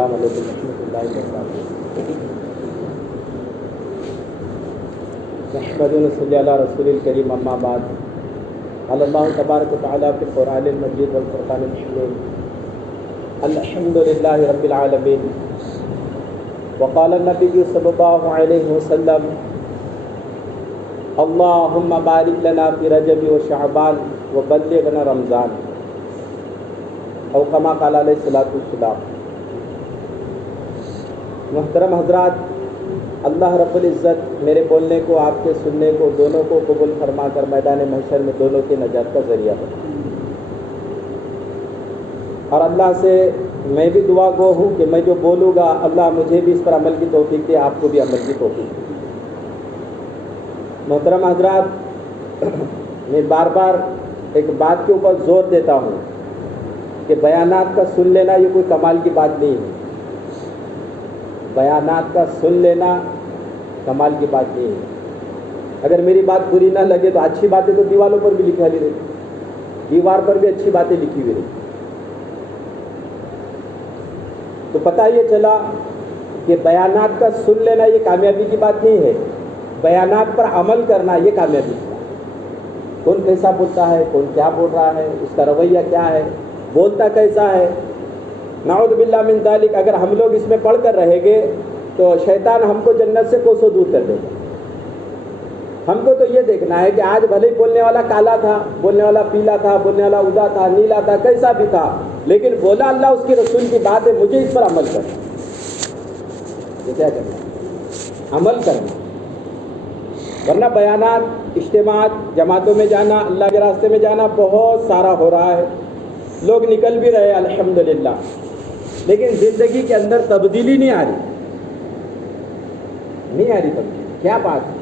السلام علیکم ورحمۃ اللہ وبرکاتہ۔ نحمد و نصلی علی رسول الکریم، اما بعد، قال اللہ تبارک و تعالیٰ فی القرآن المجید والفرقان الحمید، الحمد للہ رب العالمین، وقال النبی صلی اللہ علیہ وسلم، اللہم بارک لنا فی رجب و شعبان وبلغنا رمضان، او کما قال علیہ الصلوۃ والسلام۔ محترم حضرات، اللہ رب العزت میرے بولنے کو، آپ کے سننے کو، دونوں کو قبول فرما کر میدان محشر میں دونوں کی نجات کا ذریعہ ہو۔ اور اللہ سے میں بھی دعا گو ہوں کہ میں جو بولوں گا اللہ مجھے بھی اس پر عمل کی توفیق دے، آپ کو بھی عمل کی توفیق دے۔ محترم حضرات، میں بار بار ایک بات کے اوپر زور دیتا ہوں کہ بیانات کا سن لینا یہ کوئی کمال کی بات نہیں ہے۔ بیانات کا سن لینا کمال کی بات نہیں ہے۔ اگر میری بات بری نہ لگے تو اچھی باتیں تو دیواروں پر بھی لکھی رہی، دیوار پر بھی اچھی باتیں لکھی ہوئی رہی۔ تو پتہ یہ چلا کہ بیانات کا سن لینا یہ کامیابی کی بات نہیں ہے، بیانات پر عمل کرنا یہ کامیابی کی بات ہے۔ کون کیسا بولتا ہے، کون کیا بول رہا ہے، اس کا رویہ کیا ہے، بولتا کیسا ہے، نعوذ باللہ من ذالک، اگر ہم لوگ اس میں پڑھ کر رہیں گے تو شیطان ہم کو جنت سے کوسوں دور کر دے گا۔ ہم کو تو یہ دیکھنا ہے کہ آج بھلے ہی بولنے والا کالا تھا، بولنے والا پیلا تھا، بولنے والا ادا تھا، نیلا تھا، کیسا بھی تھا، لیکن بولا اللہ اس کے رسول کی بات ہے، مجھے اس پر عمل کرنا۔ یہ کیا کرنا؟ عمل کرنا۔ ورنہ بیانات، اجتماعات، جماعتوں میں جانا، اللہ کے راستے میں جانا بہت سارا ہو رہا ہے، لوگ نکل بھی رہے الحمدللہ، لیکن زندگی کے اندر تبدیلی نہیں آ رہی، نہیں آ رہی تبدیلی۔ کیا بات ہے؟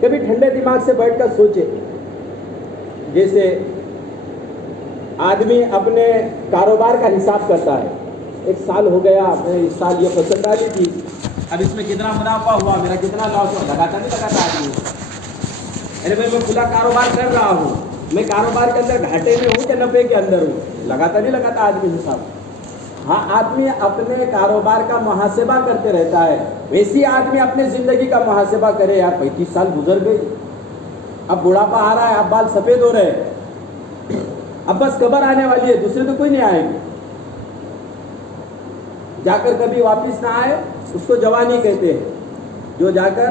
کبھی ٹھنڈے دماغ سے بیٹھ کر سوچے، جیسے آدمی اپنے کاروبار کا حساب کرتا ہے، ایک سال ہو گیا، میں اس سال یہ فصل ڈالی تھی، اب اس میں کتنا منافع ہوا، میرا کتنا لاس ہوا، لگاتا نہیں لگاتا آدمی؟ ارے بھائی میں کھلا کاروبار کر رہا ہوں، میں کاروبار کے اندر گھاٹے میں ہوں کہ نفع کے اندر ہوں، لگاتا نہیں لگاتا آدمی حساب؟ ہاں، آدمی اپنے کاروبار کا محاسبہ کرتے رہتا ہے، ویسی آدمی اپنے زندگی کا محاسبہ کرے۔ یار 35 سال گزر گئی، اب بڑھاپا آ رہا ہے، اب بال سفید ہو رہے ہیں، اب بس قبر آنے والی ہے، دوسرے تو کوئی نہیں آئے گی۔ جا کر کبھی واپس نہ آئے اس کو جوانی کہتے ہیں، جو جا کر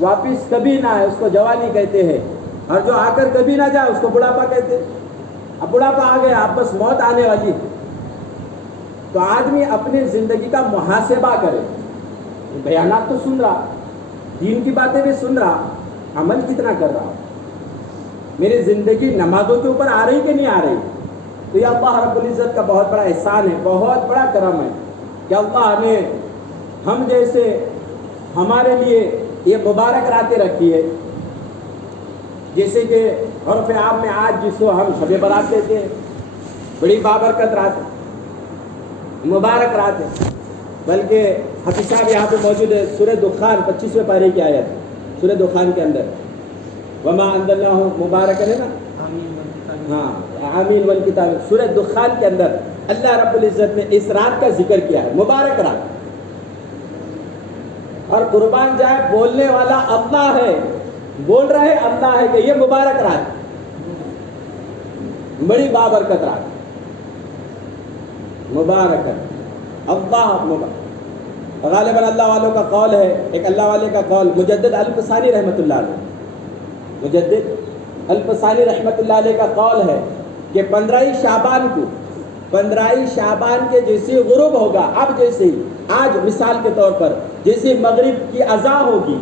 واپس کبھی نہ آئے اس کو جوانی کہتے ہیں، اور جو آ کر کبھی نہ جائے اس کو بڑھاپا کہتے ہیں۔ اب بڑھاپا آ گیا، اب بس موت آنے والی ہے۔ تو آدمی اپنی زندگی کا محاسبہ کرے، بیانات تو سن رہا، دین کی باتیں بھی سن رہا، عمل کتنا کر رہا، میری زندگی نمازوں کے اوپر آ رہی کہ نہیں آ رہی؟ تو یہ اللہ رب العزت کا بہت بڑا احسان ہے، بہت بڑا کرم ہے کہ اللہ نے ہم جیسے ہمارے لیے یہ مبارک راتیں رکھی ہے۔ جیسے کہ عرف عام میں آج جس کو ہم شب برات کہتے ہیں، بڑی بابرکت رات ہے، مبارک رات ہے، بلکہ حفیظ صاحب یہاں پہ موجود ہے، سورہ دخان 25ویں پارے کی آیت، سورہ دخان کے اندر وما انزلناہ مبارک ہے نا، ہاں، آمین والکتاب، سورہ دخان کے اندر اللہ رب العزت نے اس رات کا ذکر کیا ہے، مبارک رات۔ اور قربان جائے بولنے والا اللہ ہے، بول رہے اللہ ہے کہ یہ مبارک رات، بڑی بابرکت رات، مبارک اللہ مبارک۔ غالباً اللہ والوں کا قول ہے، ایک اللہ والے کا قول، مجدد الفسانی رحمۃ اللہ علیہ، مجدد الفسانی رحمۃ اللہ علیہ کا قول ہے کہ 15 شعبان کو، 15 شعبان کے جیسے غروب ہوگا، اب جیسے ہی، آج مثال کے طور پر جیسے مغرب کی اذان ہوگی،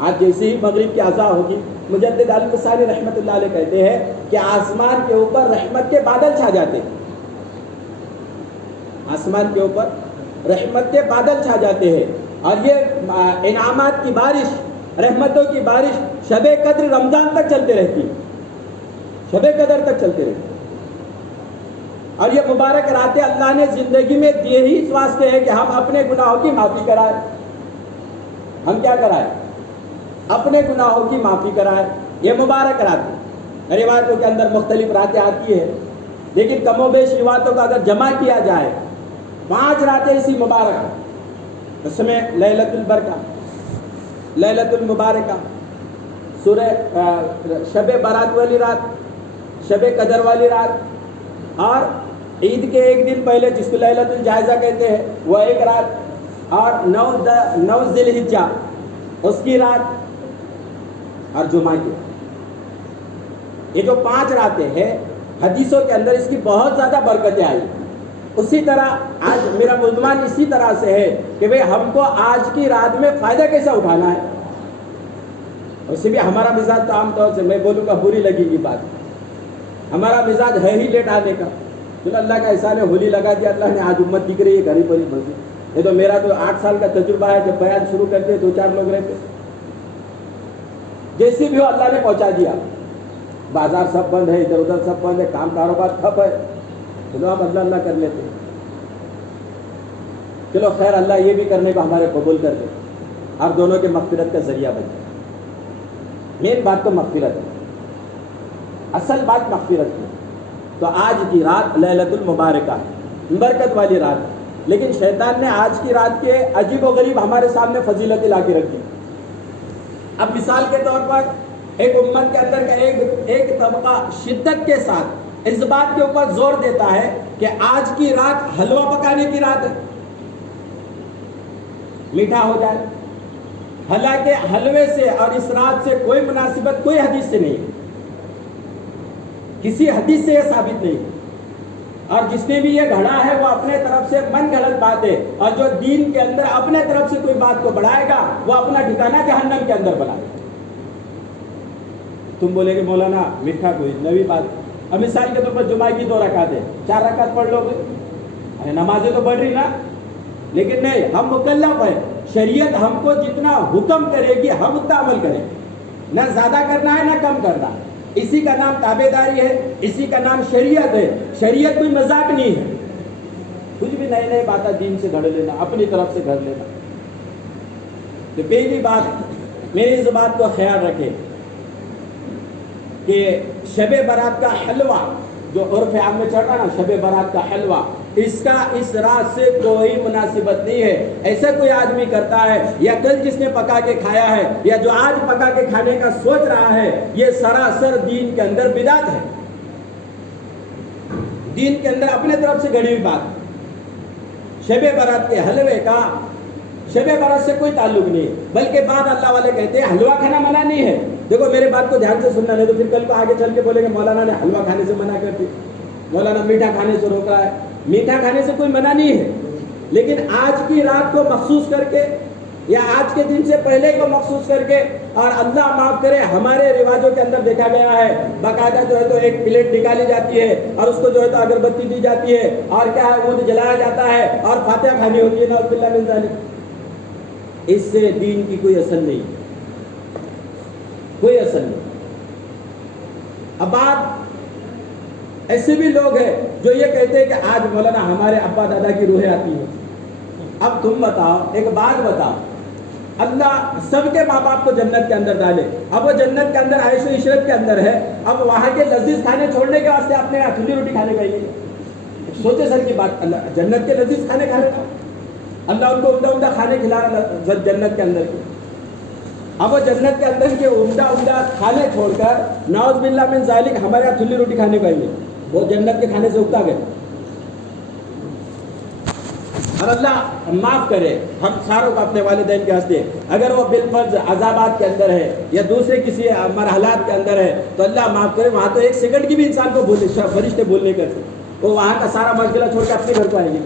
آج جیسے ہی مغرب کی اذان ہوگی، مجدد الفسانی رحمۃ اللہ علیہ کہتے ہیں کہ آسمان کے اوپر رحمت کے بادل چھا جاتے ہیں، آسمان کے اوپر رحمت کے بادل چھا جاتے ہیں، اور یہ انعامات کی بارش، رحمتوں کی بارش شب قدر رمضان تک چلتے رہتی ہے، شب قدر تک چلتے رہتی ہے۔ اور یہ مبارک راتیں اللہ نے زندگی میں دیے ہی اس واسطے ہے کہ ہم اپنے گناہوں کی معافی کرائیں۔ ہم کیا کرائیں؟ اپنے گناہوں کی معافی کرائیں۔ یہ مبارک راتیں، روایتوں کے اندر مختلف راتیں آتی ہیں، لیکن کم و بیش روایتوں کا اگر جمع کیا جائے 5 راتیں ایسی مبارک ہیں، اس میں لیلۃ البرکہ، لیلۃ المبارکہ، سورہ شب برات والی رات، شب قدر والی رات، اور عید کے ایک دن پہلے جس کو لیلۃ الجائزہ کہتے ہیں وہ ایک رات، اور 9 ذی الحجہ اس کی رات، اور جمعہ کی۔ یہ جو 5 راتیں ہیں حدیثوں کے اندر اس کی بہت زیادہ برکتیں آئی۔ اسی طرح آج میرا مضمون اسی طرح سے ہے کہ بھئی ہم کو آج کی رات میں فائدہ کیسا اٹھانا ہے۔ اسے بھی ہمارا مزاج تو عام طور سے میں بولوں گا بری لگے گی بات، ہمارا مزاج ہے ہی لیٹ آنے کا۔ چلو اللہ کا احسان ہے، ہولی لگا دیا اللہ نے، آج امت دکھ رہی ہے گھر پر ہی بسی۔ یہ تو میرا تو 8 سال کا تجربہ ہے، جب بیان شروع کرتے 2-4 لوگ رہتے، جیسی بھی ہو اللہ نے پہنچا دیا۔ بازار سب بند ہے، ادھر ادھر سب بند ہے، کام کاروبار ٹھپ ہے، چلو آپ اللہ کر لیتے ہیں۔ چلو خیر، اللہ یہ بھی کرنے کو ہمارے قبول کر دے، آپ دونوں کے مغفرت کا ذریعہ بن جائے۔ مین بات تو مغفرت ہے، اصل بات مغفرت ہے۔ تو آج کی رات لیلۃ المبارکہ ہے، برکت والی رات ہے، لیکن شیطان نے آج کی رات کے عجیب و غریب ہمارے سامنے فضیلت لا کے رکھ دی۔ اب مثال کے طور پر ایک امت کے اندر کا ایک طبقہ شدت کے ساتھ اس بات کے اوپر زور دیتا ہے کہ آج کی رات حلوہ پکانے کی رات ہے، میٹھا ہو جائے، حالانکہ حلوے سے اور اس رات سے کوئی مناسبت کوئی حدیث سے نہیں ہے، کسی حدیث سے یہ ثابت نہیں ہے، اور جس نے بھی یہ گھڑا ہے وہ اپنے طرف سے من گھڑت بات ہے، اور جو دین کے اندر اپنے طرف سے کوئی بات کو بڑھائے گا وہ اپنا ٹھکانہ جہنم کے اندر بنائے گا۔ تم بولے کہ مولانا میٹھا کوئی نئی بات، اب مثال کے طور پر جمعہ کی 2 رکعتیں 4 رکعت پڑھ لو گے، نمازیں تو پڑھ رہی نا، لیکن نہیں، ہم مکلف ہیں، شریعت ہم کو جتنا حکم کرے گی ہم اتنا عمل کریں، نہ زیادہ کرنا ہے نہ کم کرنا۔ اسی کا نام تابعداری ہے، اسی کا نام شریعت ہے۔ شریعت کوئی مذاق نہیں ہے، کچھ بھی نئے باتیں دین سے گھڑ لینا، اپنی طرف سے گھڑ لینا۔ تو پہلی بات میری اس بات کو خیال رکھے کہ شب برات کا حلوہ جو عرف عام میں چڑھ رہا نا، شب برات کا حلوہ، اس کا اس رات سے کوئی مناسبت نہیں ہے۔ ایسا کوئی آدمی کرتا ہے یا کل جس نے پکا کے کھایا ہے یا جو آج پکا کے کھانے کا سوچ رہا ہے، یہ سراسر دین کے اندر بدعت ہے، دین کے اندر اپنے طرف سے گھڑی ہوئی بات۔ شب برات کے حلوے کا شب برات سے کوئی تعلق نہیں ہے، بلکہ بعد اللہ والے کہتے ہیں حلوہ کھانا منع نہیں ہے۔ دیکھو میرے بات کو دھیان سے سننا، نہیں تو پھر کل کو آگے چل کے بولے کہ مولانا نے حلوہ کھانے سے منع کر دی، مولانا میٹھا کھانے سے روک رہا ہے۔ میٹھا کھانے سے کوئی منع نہیں ہے، لیکن آج کی رات کو مخصوص کر کے یا آج کے دن سے پہلے کو مخصوص کر کے، اور اللہ معاف کرے ہمارے رواجوں کے اندر دیکھا گیا ہے باقاعدہ جو ہے تو ایک پلیٹ نکالی جاتی ہے اور اس کو جو ہے تو اگربتی دی جاتی ہے اور کیا ہے عود جلایا جاتا ہے اور فاتحہ کھانی ہوتی ہے، نعوذ باللہ من ذالک۔ اس سے دین کی کوئی اثر نہیں، کوئی اثر نہیں۔ اب بات ایسے بھی لوگ ہیں جو یہ کہتے ہیں کہ آج مولانا ہمارے ابا دادا کی روحیں آتی ہیں۔ اب تم بتاؤ، ایک بات بتاؤ، اللہ سب کے ماں باپ کو جنت کے اندر ڈالے، اب وہ جنت کے اندر عیش و عشرت کے اندر ہے، اب وہاں کے لذیذ کھانے چھوڑنے کے واسطے اپنے یہاں ٹھنڈی روٹی کھانے گئے، سوچے سر کی بات، اللہ جنت کے لذیذ کھانے کھانے کا اللہ ان کو عمدہ کھانے کھلا رہا جنت کے اندر کے، اب وہ جنت کے اندر کے عمدہ کھانے چھوڑ کر نعوذ باللہ من ذالک ہمارے یہاں ٹھنڈی روٹی کھانے گئے، وہ جنت کے کھانے سے اگتا گئے۔ اور اللہ معاف کرے ہم ساروں کو اپنے والدین کے واسطے، اگر وہ بالفرض عذابات کے اندر ہے یا دوسرے کسی مرحلات کے اندر ہے تو اللہ معاف کرے، وہاں تو 1 سیکنڈ کی بھی انسان کو فرشتے بھول نہیں کرتے، وہ وہاں کا سارا مشغلہ چھوڑ کے اپنے گھر کو آئیں گے۔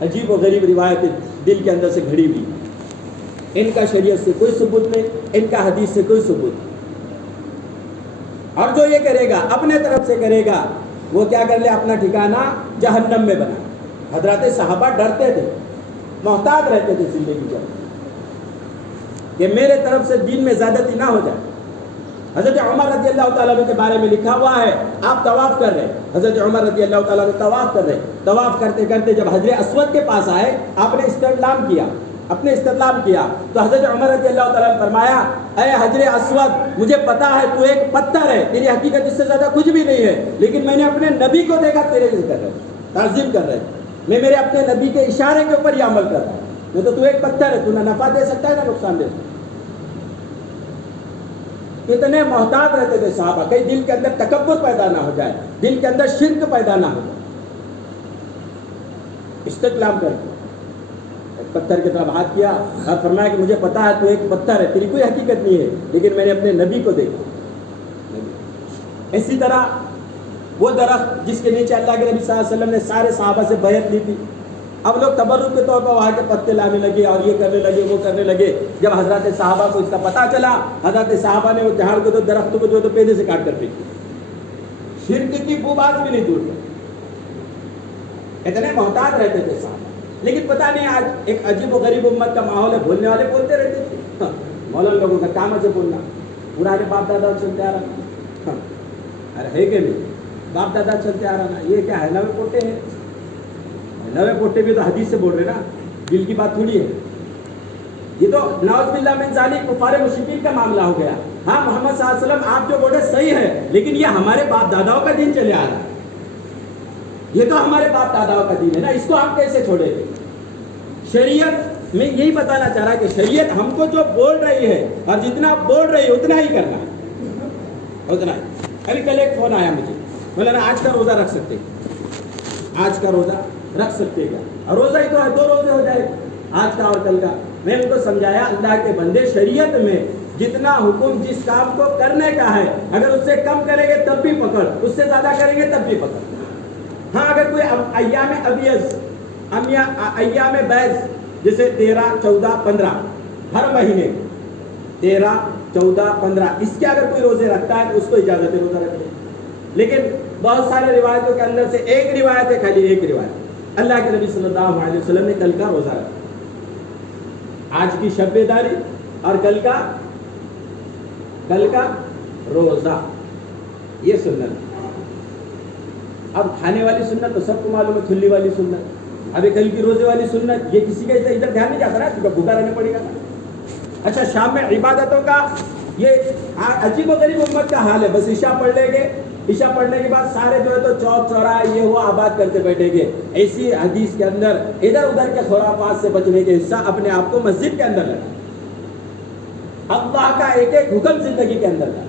عجیب و غریب روایتیں دل کے اندر سے گھڑی ہوئی، ان کا شریعت سے کوئی ثبوت نہیں، ان کا حدیث سے کوئی ثبوت نہیں۔ اور جو یہ کرے گا اپنے طرف سے کرے گا وہ کیا کر لے، اپنا ٹھکانہ جہنم میں بنا۔ حضرات صحابہ ڈرتے تھے، محتاط رہتے تھے زندگی جب کہ میرے طرف سے دین میں زیادتی نہ ہو جائے۔ حضرت عمر رضی اللہ تعالیٰ عنہ کے بارے میں لکھا ہوا ہے، آپ طواف کر رہے، حضرت عمر رضی اللہ تعالیٰ عنہ طواف کر رہے، طواف کرتے کرتے جب حجر اسود کے پاس آئے آپ نے استعلام کیا تو حضرت عمر رضی اللہ تعالیٰ نے فرمایا، اے حجر اسود مجھے پتا ہے تو ایک پتھر ہے، تیری حقیقت اس سے زیادہ کچھ بھی نہیں ہے، لیکن میں نے اپنے نبی کو دیکھا تیرے جیسے کر رہے، تعظیم کر رہے، میں میرے اپنے نبی کے اشارے کے اوپر یہ عمل کر رہا ہوں. نہیں تو ایک پتھر ہے، تو نہ نفع دے سکتا ہے نہ نقصان دے سکتا ہے. کتنے محتاط رہتے تھے صحابہ، کہیں دل کے اندر تکبر پیدا نہ ہو جائے، دل کے اندر شرک پیدا نہ ہو جائے. استقلام کر کے ایک پتھر کی طرف ہاتھ کیا اور فرمایا کہ مجھے پتا ہے تو ایک پتھر ہے، تیری کوئی حقیقت نہیں ہے، لیکن میں نے اپنے نبی کو دیکھا. اسی طرح وہ درخت جس کے نیچے اللہ کے نبی صلی اللہ علیہ وسلم نے سارے صحابہ سے بیعت لی تھی، اب لوگ تبرک کے طور پر وہاں کے پتے لانے لگے اور یہ کرنے لگے وہ کرنے لگے. جب حضرت صحابہ کو اس کا پتہ چلا، حضرت صحابہ نے وہ جھاڑ کو تو درختوں کو جو پیڑے سے کاٹ کر پھینک. شرک کی بو باز بھی نہیں دور کرتے، اتنے محتاط رہتے تھے صحابہ. لیکن پتہ نہیں آج ایک عجیب و غریب امت کا ماحول ہے، بولنے والے بولتے رہتے تھے. مولانا لوگوں کا کام ہے بولنا، پرانے باپ دادا چلتے آ رہا. ارے ہے کہ نہیں، باپ دادا چلتے آ رہا. یہ کیا ہے، نوے پوٹے ہیں. نوے پوٹے بھی تو حدیث سے بول رہے نا، دل کی بات تھوڑی ہے. یہ تو نعوذ باللہ من ذالک کفار مشرکین کا معاملہ ہو گیا. ہاں محمد صلی اللہ علیہ وسلم آپ جو بول رہے صحیح ہے، لیکن یہ ہمارے باپ داداؤں کا دین چلے آ رہا ہے. یہ تو ہمارے باپ داداؤں کا دین ہے نا، اس کو آپ کیسے چھوڑیں گے؟ شریعت میں یہی بتانا چاہ رہا کہ شریعت ہم کو جو بول رہی ہے اور جتنا بول رہی ہے اتنا ہی کرنا ہے، اتنا ہی. ابھی کل ایک فون آیا مجھے، بولا نا آج کا روزہ رکھ سکتے، آج کا روزہ رکھ سکتے کیا؟ اور روزہ ہی تو ہے، 2 روزے ہو جائے، آج کا اور کل کا. میں ان کو سمجھایا اللہ کے بندے، شریعت میں جتنا حکم جس کام کو کرنے کا ہے، اگر اس سے کم کریں گے تب بھی پکڑ، اس سے زیادہ کریں گے تب بھی پکڑ. ہاں اگر کوئی ایام ابیض، ایام بیض جیسے 13 14 15 ہر مہینے 13 14 15 اس کے اگر کوئی روزے رکھتا ہے تو اس کو اجازت ہے روزہ رکھنے. لیکن بہت سارے روایتوں کے اندر سے ایک روایت ہے، خالی ایک روایت، اللہ کے نبی صلی اللہ علیہ وسلم نے کل کا روزہ رکھا. آج کی شب بیداری اور کل کا روزہ، یہ سنت. اب کھانے والی سنت تو سب کو معلوم ہے، کھلی والی سنت. ابھی کل کی روزے والی سنت یہ کسی کا ادھر دھیان نہیں جاتا نا، کیونکہ بھوکا رہنا پڑے گا. اچھا شام میں عبادتوں کا یہ عجیب و غریب امت کا حال ہے. بس عشاء پڑھ لیں گے، عشاء پڑھنے کے بعد سارے جو ہے تو چوک چوراہے یہ وہ آباد کرتے بیٹھیں گے. ایسی حدیث کے اندر ادھر ادھر کے خرافات سے بچنے کے حصہ اپنے آپ کو مسجد کے اندر لگا. اللہ کا ایک ایک حکم زندگی کے اندر تھا.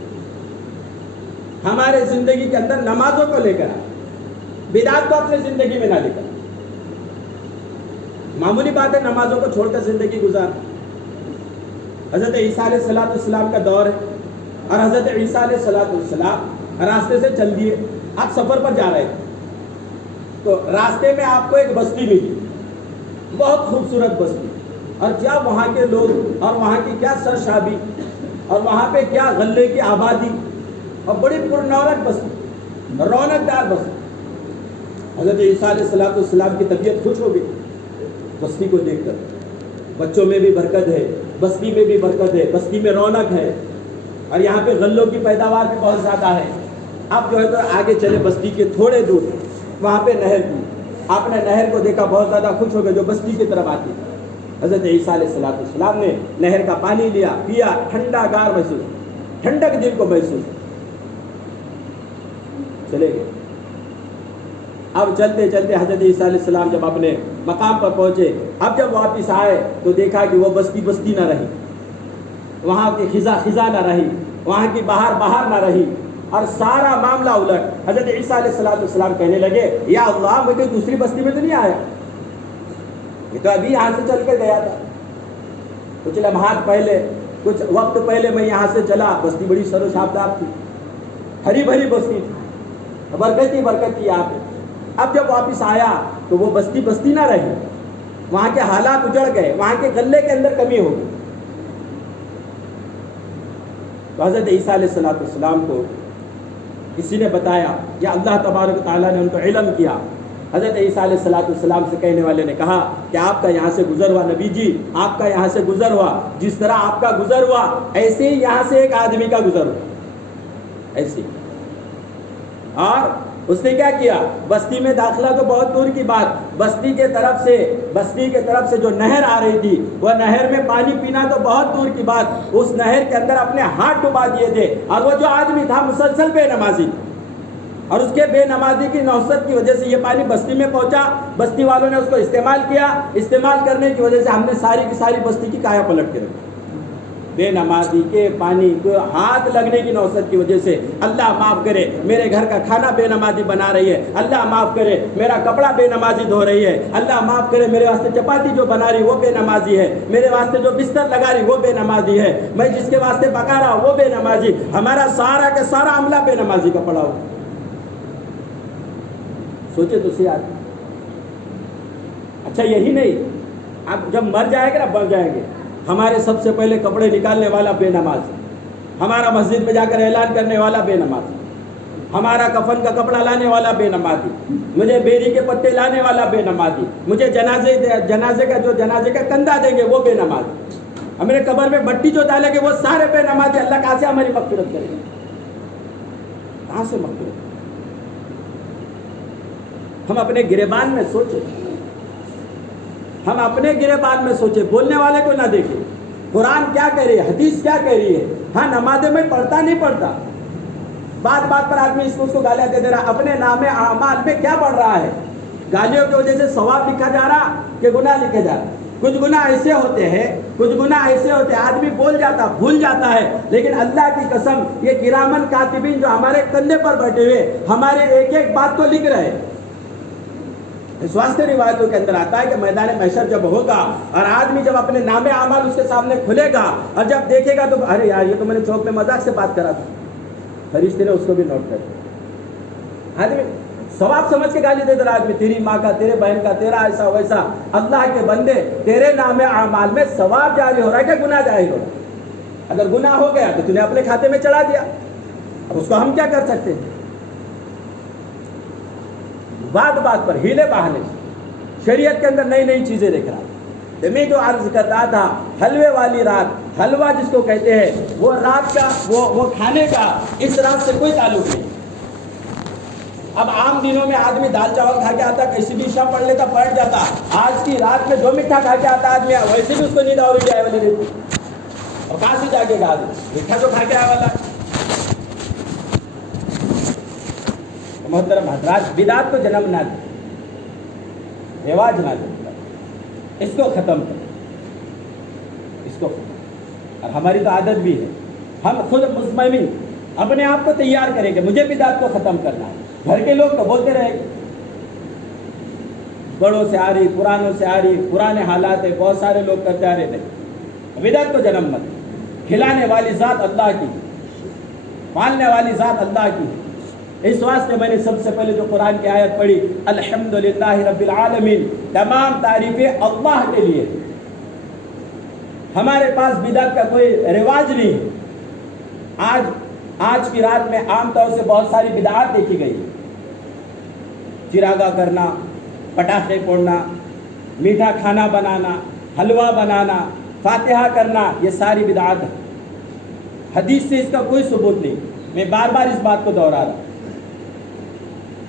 ہمارے زندگی کے اندر نمازوں کو لے کر بدعت کو اپنے زندگی میں نہ لے کر. معمولی بات ہے نمازوں کو چھوڑ کر زندگی گزار. حضرت عیسیٰ علیہ السلام کا دور ہے اور حضرت عیسیٰ علیہ السلام راستے سے چل دیے. آپ سفر پر جا رہے تھے تو راستے میں آپ کو ایک بستی ملی، بہت خوبصورت بستی. اور کیا وہاں کے لوگ اور وہاں کی کیا سرشابی اور وہاں پہ کیا غلے کی آبادی اور بڑی پرنورت بستی، رونق دار بستی. حضرت عیسیٰ علیہ السلام کی طبیعت خوش ہو گئی بستی کو دیکھ کر. بچوں میں بھی برکت ہے، بستی میں بھی برکت ہے، بستی میں رونق ہے اور یہاں پہ غلوں کی پیداوار بھی بہت زیادہ ہے. اب جو ہے تو آگے چلے بستی کے تھوڑے دور، وہاں پہ نہر تھی. آپ نے نہر کو دیکھا، بہت زیادہ خوش ہو گئے جو بستی کی طرف آتی. حضرت عیسیٰ علیہ السلام نے نہر کا پانی لیا، پیا، ٹھنڈا گار محسوس، ٹھنڈک دل کو محسوس، چلے گئے. اب چلتے چلتے حضرت عیسیٰ علیہ السلام جب اپنے مقام پر پہنچے، اب جب واپس آئے تو دیکھا کہ وہ بستی نہ رہی، وہاں کی خزاں نہ رہی، وہاں کی بہار نہ رہی اور سارا معاملہ الٹ. حضرت عیسیٰ علیہ السلام کہنے لگے یا اللہ میں کوئی دوسری بستی میں تو نہیں آیا، یہ تو ابھی یہاں سے چل کر گیا تھا. کچھ لمحات پہلے، کچھ وقت پہلے میں یہاں سے چلا، بستی بڑی سر و شابدار تھی، ہری بھری بستی تھی، برکت تھی یہاں پہ. اب جب واپس آیا تو وہ بستی نہ رہی، وہاں کے حالات اجڑ گئے، وہاں کے غلے کے اندر کمی ہو گئی. تو حضرت عیسیٰ علیہ السلام کو کسی نے بتایا یا اللہ تبارک و تعالیٰ نے ان کو علم کیا. حضرت عیسیٰ علیہ السلام سے کہنے والے نے کہا کہ آپ کا یہاں سے گزر ہوا نبی جی، آپ کا یہاں سے گزر ہوا، جس طرح آپ کا گزر ہوا ایسے ہی یہاں سے ایک آدمی کا گزر ہوا ایسے. اور اس نے کیا کیا، بستی میں داخلہ تو بہت دور کی بات، بستی کے طرف سے جو نہر آ رہی تھی وہ نہر میں پانی پینا تو بہت دور کی بات، اس نہر کے اندر اپنے ہاتھ ڈبا دیے تھے. اور وہ جو آدمی تھا مسلسل بے نمازی، اور اس کے بے نمازی کی نوست کی وجہ سے یہ پانی بستی میں پہنچا، بستی والوں نے اس کو استعمال کیا، استعمال کرنے کی وجہ سے ہم نے ساری کی ساری بستی کی کایا پلٹ کے رکھی۔ بے نمازی کے پانی کو ہاتھ لگنے کی نوست کی وجہ سے اللہ معاف کرے میرے گھر کا کھانا بے نمازی بنا رہی ہے، اللہ معاف کرے میرا کپڑا بے نمازی دھو رہی ہے، اللہ معاف کرے میرے واسطے چپاتی جو بنا رہی وہ بے نمازی ہے، میرے واسطے جو بستر لگا رہی وہ بے نمازی ہے، میں جس کے واسطے پکا رہا ہوں وہ بے نمازی، ہمارا سارا کا سارا عملہ بے نمازی کا پڑا ہو۔ سوچے تو صحیح آدمی۔ اچھا یہی نہیں، اب جب مر جائے گا نا، بن جائیں گے، ہمارے سب سے پہلے کپڑے نکالنے والا بے نماز، ہمارا مسجد میں جا کر اعلان کرنے والا بے نماز، ہمارا کفن کا کپڑا لانے والا بے نمازی، مجھے بیری کے پتے لانے والا بے نمازی، مجھے جنازے کا کندھا دیں گے وہ بے نمازی، ہمارے قبر میں مٹی جو ڈالیں گے وہ سارے بے نمازی۔ اللہ کہاں سے ہماری مغفرت کرے گا؟ کہاں سے مغفرت؟ ہم اپنے گریبان میں سوچیں، ہم اپنے گریبان میں سوچیں، بولنے والے کو نہ دیکھیں۔ قرآن کیا کہہ رہی ہے، حدیث کیا کہہ رہی ہے؟ ہاں نمازیں میں پڑھتا نہیں پڑھتا، بات بات پر آدمی اس کو گالیاں دے رہا، اپنے نام اعمال میں کیا پڑھ رہا ہے؟ گالیوں کی وجہ سے ثواب لکھا جا رہا کہ گناہ لکھے جا رہا؟ کچھ گناہ ایسے ہوتے ہیں، کچھ گناہ ایسے ہوتے ہیں آدمی بول جاتا بھول جاتا ہے، لیکن اللہ کی قسم یہ کرامن کاتبین جو ہمارے کندھے پر بیٹھے ہوئے ہمارے ایک ایک بات کو لکھ رہے ہیں۔ اس واسطے روایتوں کے اندر آتا ہے کہ میدان محشر جب ہوگا اور آدمی جب اپنے نام اعمال اس کے سامنے کھلے گا اور جب دیکھے گا تو ارے یار یہ تو میں نے چوک میں مذاق سے بات کرا تھا، فرشتے نے اس کو بھی نوٹ کر دیا۔ آدمی ثواب سمجھ کے گالی دے دے رہا، آدمی تیری ماں کا، تیرے بہن کا، تیرا ایسا ویسا۔ اللہ کے بندے تیرے نام اعمال میں ثواب جاری ہو رہا ہے کہ گناہ جاری ہو رہا ہے؟ اگر گناہ ہو گیا تو تو نے اپنے کھاتے میں چڑھا دیا، اب اس کو ہم کیا کر سکتے ہیں؟ بات بات پر ہیلے بہانے شریعت کے اندر نئی نئی چیزیں دیکھ رہا۔ میں جو عرض کر رہا تھا حلوے والی رات، حلوہ جس کو کہتے ہیں، وہ رات کا وہ کھانے کا اس رات سے کوئی تعلق نہیں۔ اب عام دنوں میں آدمی دال چاول کھا کے آتا، کسی بھی شب پڑھ لیتا پڑھ جاتا، آج کی رات میں جو میٹھا کھا کے آتا آدمی ویسے بھی اس کو نیند آوری جائے والی رہتی، اور کہاں سے جا کے گا آدمی میٹھا جو کھا کے آیا والا۔ محترم حضرات، بدعت کو جنم نہ دے، رواج نہ دے، اس کو ختم کریں، اس کو ختم۔ اور ہماری تو عادت بھی ہے، ہم خود مصمم اپنے آپ کو تیار کریں کہ مجھے بدعت کو ختم کرنا ہے۔ گھر کے لوگ تو بولتے رہے، بڑوں سے آ رہی، پرانوں سے آ رہی، پرانے حالات ہے، بہت سارے لوگ کرتے آ رہے تھے۔ بدعت کو جنم مت، کھلانے والی ذات اللہ کی، پالنے والی ذات اللہ کی۔ اس واسطے میں نے سب سے پہلے جو قرآن کی آیت پڑھی، الحمدللہ رب العالمین، تمام تعریفیں اللہ کے لیے۔ ہمارے پاس بدعت کا کوئی رواج نہیں ہے۔ آج کی رات میں عام طور سے بہت ساری بدعات دیکھی گئی، چراغا کرنا، پٹاخے پھوڑنا، میٹھا کھانا بنانا، حلوہ بنانا، فاتحہ کرنا، یہ ساری بدعات ہے۔ حدیث سے اس کا کوئی ثبوت نہیں، میں بار بار اس بات کو دہرا رہا ہوں۔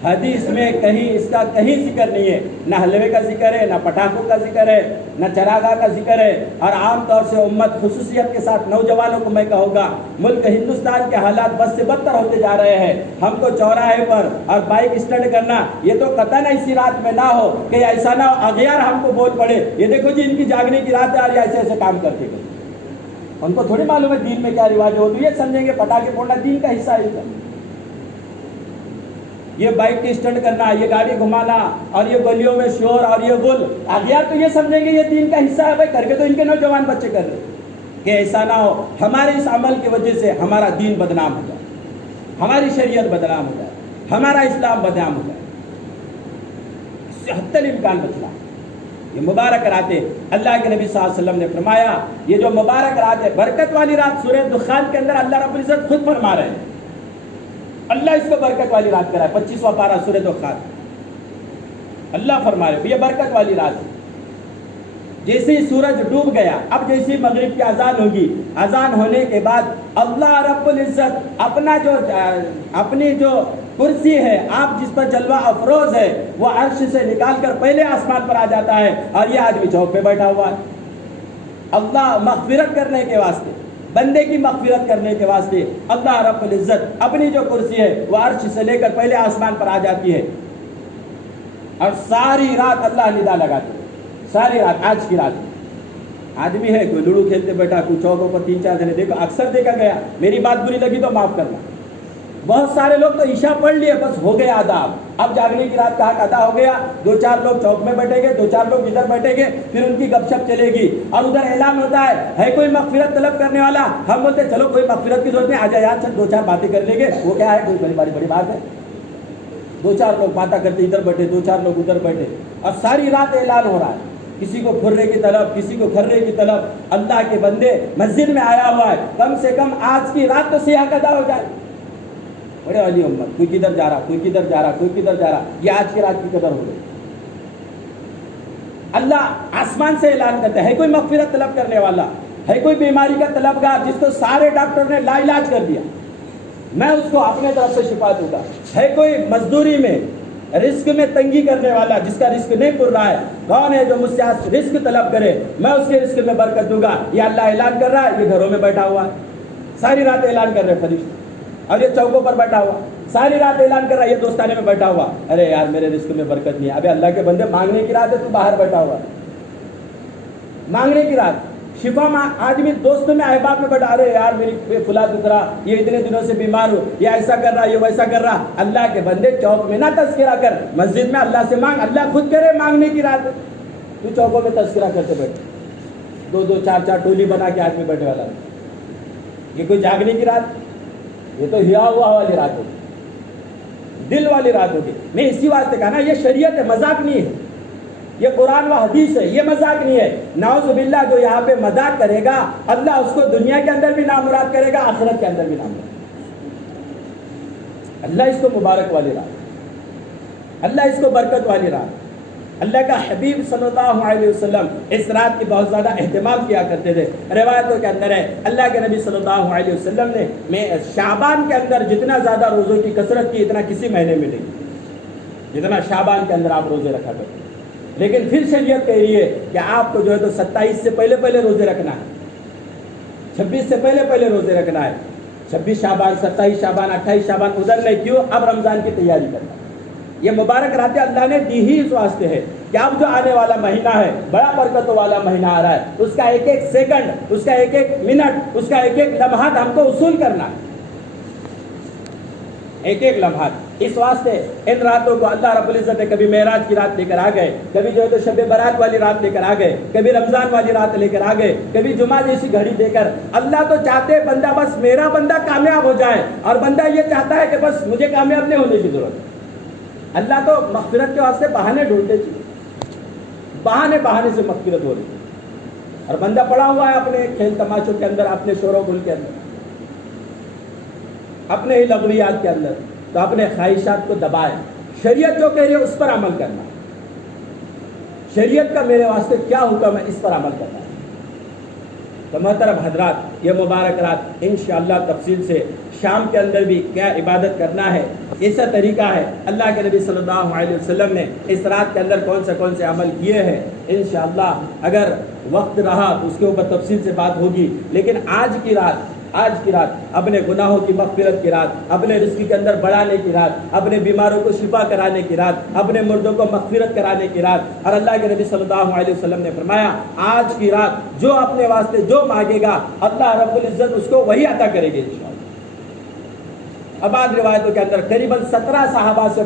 حدیث میں کہیں اس کا کہیں ذکر نہیں ہے، نہ حلوے کا ذکر ہے، نہ پٹاخوں کا ذکر ہے، نہ چراغا کا ذکر ہے۔ اور عام طور سے امت خصوصیت کے ساتھ نوجوانوں کو میں کہوں گا، ملک ہندوستان کے حالات بد سے بدتر ہوتے جا رہے ہیں۔ ہم کو چوراہے پر اور بائک اسٹنٹ کرنا، یہ تو قطعاً ایسی رات میں نہ ہو کہ ایسا نہ ہو اغیار ہم کو بول پڑے، یہ دیکھو جی ان کی جاگنے کی رات ہے اور یہ ایسے ایسے کام کرتے گئے۔ ان کو تھوڑی معلوم ہے دین میں کیا رواج ہو، تو یہ سمجھیں گے پٹاخے پھوڑنا دین کا حصہ ہے۔ یہ بائک کی اسٹنٹ کرنا، یہ گاڑی گھمانا اور یہ گلیوں میں شور اور یہ گل، اغیار تو یہ سمجھیں گے یہ دین کا حصہ ہے۔ بھائی کر کے تو ان کے نوجوان بچے کر رہے کہ ایسا نہ ہو ہمارے اس عمل کی وجہ سے ہمارا دین بدنام ہو جائے، ہماری شریعت بدنام ہو جائے، ہمارا اسلام بدنام ہو جائے۔ اس سے حتی الامکان بچنا۔ یہ مبارک راتیں، اللہ کے نبی صلی اللہ علیہ وسلم نے فرمایا، یہ جو مبارک رات ہے، برکت والی رات، سورہ دخان کے اندر اللہ رب العزت خود فرما رہے ہیں، اللہ اس کو برکت والی رات کرا ہے۔ 25واں پارہ سورہ دخان، اللہ فرما رہے یہ برکت والی رات ہے۔ جیسے ہی سورج ڈوب گیا، اب جیسے مغرب کی اذان ہوگی، اذان ہونے کے بعد اللہ رب العزت اپنی جو کرسی ہے، آپ جس پر جلوہ افروز ہے، وہ عرش سے نکال کر پہلے آسمان پر آ جاتا ہے، اور یہ آدمی چوک پہ بیٹھا ہوا ہے۔ اللہ مغفرت کرنے کے واسطے، بندے کی مغفرت کرنے کے واسطے اللہ رب العزت اپنی جو کرسی ہے وہ عرش سے لے کر پہلے آسمان پر آ جاتی ہے اور ساری رات اللہ ندا لگاتے ہیں، ساری رات۔ آج کی رات آدمی ہے کوئی لوڈو کھیلتے بیٹھا، کوئی چوکوں پر 3-4 جنے، دیکھو اکثر دیکھا گیا، میری بات بری لگی تو معاف کرنا، بہت سارے لوگ تو عشاء پڑھ لیے بس ہو گیا آدھا، اب جاگنے کی رات کا حق ادا ہو گیا، 2-4 لوگ چوک میں بیٹھے گے، 2-4 لوگ ادھر بیٹھے گے، پھر ان کی گپ شپ چلے گی اور ادھر اعلان ہوتا ہے کوئی مغفرت طلب کرنے والا، ہم بولتے چلو کوئی مغفرت کی ضرورت نہیں، آجا یار چل 2-4 باتیں کر لیں گے، وہ کیا ہے کوئی بڑی بات ہے، 2-4 لوگ باتیں کرتے ادھر بیٹھے، 2-4 لوگ ادھر بیٹھے، اور ساری رات اعلان ہو رہا ہے، کسی کو پھرے کی طلب، کسی کو کھرے کی طلب، اللہ کے بندے مسجد میں آیا ہوا ہے، کم سے کم آج کی رات تو سیاح ادا ہو جائے، بڑے والی امت، کوئی کدھر جا رہا، کوئی کدھر جا رہا، کوئی کدھر جا رہا، یہ آج کی رات کی قدر ہو گئی۔ اللہ آسمان سے اعلان کرتا ہے کوئی مغفرت طلب کرنے والا، ہے کوئی بیماری کا طلبگار جس کو سارے ڈاکٹر نے لا علاج کر دیا، میں اس کو اپنے طرف سے شفا دوں گا، ہے کوئی مزدوری میں رزق میں تنگی کرنے والا جس کا رزق نہیں پور رہا ہے، کون ہے جو مجھ سے رزق طلب کرے میں اس کے رزق میں برکت دوں گا، یہ اللہ اعلان کر رہا ہے، یہ گھروں میں بیٹھا ہوا ہے، ساری رات اعلان کر رہے فرشتے، اور یہ چوکوں پر بیٹھا ہوا ساری رات اعلان کر رہا ہے، یہ دوستانے میں بیٹھا ہوا، ارے یار میرے رزق میں برکت نہیں ہے، ابے اللہ کے بندے مانگنے کی رات ہے، تو باہر بیٹھا ہوا مانگنے کی رات، شفا آدمی دوستوں میں احباب میں بیٹھا، ارے یار میری فلاں دکھ رہا، یہ اتنے دنوں سے بیمار ہو، یہ ایسا کر رہا، یہ ویسا کر رہا، اللہ کے بندے چوک میں نہ تذکرہ کر، مسجد میں اللہ سے مانگ، اللہ خود کرے مانگنے کی رات، تو چوکوں میں تذکرہ کرتے بیٹھے، 2-2 4-4 ٹولی بنا کے آدمی بیٹھے والا، یہ کوئی جاگنے کی رات، یہ تو ہیا ہوا والی رات ہوگی، دل والی رات ہوگی۔ میں اسی واسطے کہا نا یہ شریعت ہے، مذاق نہیں ہے، یہ قرآن و حدیث ہے، یہ مذاق نہیں ہے۔ نعوذ باللہ جو یہاں پہ مذاق کرے گا اللہ اس کو دنیا کے اندر بھی نامراد کرے گا، آخرت کے اندر بھی نامراد، اللہ اس کو مبارک والی رات، اللہ اس کو برکت والی رات، اللہ کا حبیب صلی اللہ علیہ وسلم اس رات کی بہت زیادہ اہتمام کیا کرتے تھے۔ روایتوں کے اندر ہے اللہ کے نبی صلی اللہ علیہ وسلم نے شعبان کے اندر جتنا زیادہ روزوں کی کثرت کی اتنا کسی مہینے میں نہیں، جتنا شعبان کے اندر آپ روزے رکھا کرتے، لیکن پھر شریعت کہہ رہی ہے کہ آپ کو جو ہے تو 27 سے پہلے روزے رکھنا ہے، 26 سے پہلے روزے رکھنا ہے، 26 شعبان 27 شعبان 28 شعبان ادھر نہیں، کیوں؟ اب رمضان کی تیاری کرنا، یہ مبارک راتیں اللہ نے دی ہی اس واسطے ہے کہ اب جو آنے والا مہینہ ہے بڑا برکتوں والا مہینہ آ رہا ہے، اس کا ایک ایک سیکنڈ، اس کا ایک ایک منٹ، اس کا ایک ایک لمحات ہم کو وصول کرنا ہے، ایک ایک لمحات، اس واسطے ان راتوں کو اللہ رب العزت نے کبھی معراج کی رات لے کر آ گئے، کبھی جو ہے تو شب برات والی رات لے کر آ گئے، کبھی رمضان والی رات لے کر آ گئے، کبھی جمعہ جیسی گھڑی دے کر۔ اللہ تو چاہتے بندہ بس میرا بندہ کامیاب ہو جائے، اور بندہ یہ چاہتا ہے کہ بس مجھے کامیاب نہیں ہونے کی ضرورت ہے۔ اللہ تو مغفرت کے واسطے بہانے ڈھونڈتے تھے، بہانے سے مغفرت ہو رہی ہے، اور بندہ پڑا ہوا ہے اپنے کھیل تماشوں کے اندر، اپنے شور و گل کے اندر، اپنے ہی لغویات کے اندر، تو اپنے خواہشات کو دبائے، شریعت جو کہہ رہی ہے اس پر عمل کرنا، شریعت کا میرے واسطے کیا حکم ہے اس پر عمل کرنا۔ تو محترم حضرات، یہ مبارک رات انشاءاللہ تفصیل سے شام کے اندر بھی کیا عبادت کرنا ہے، ایسا طریقہ ہے، اللہ کے نبی صلی اللہ علیہ وسلم نے اس رات کے اندر کون سے عمل کیے ہیں، انشاءاللہ اگر وقت رہا تو اس کے اوپر تفصیل سے بات ہوگی، لیکن آج کی رات اپنے گناہوں کی مغفرت کی رات، اپنے رزق کے اندر بڑھانے کی رات، اپنے بیماروں کو شفا کرانے کی رات، اپنے مردوں کو مغفرت کرانے کی رات، اور اللہ کے نبی صلی اللہ علیہ وسلم نے فرمایا آج کی رات جو اپنے واسطے جو مانگے گا اللہ رب العزت اس کو وہی عطا کرے گے انشاءاللہ۔ اب بعض روایتوں کے اندر قریباً 17 صحابہ سے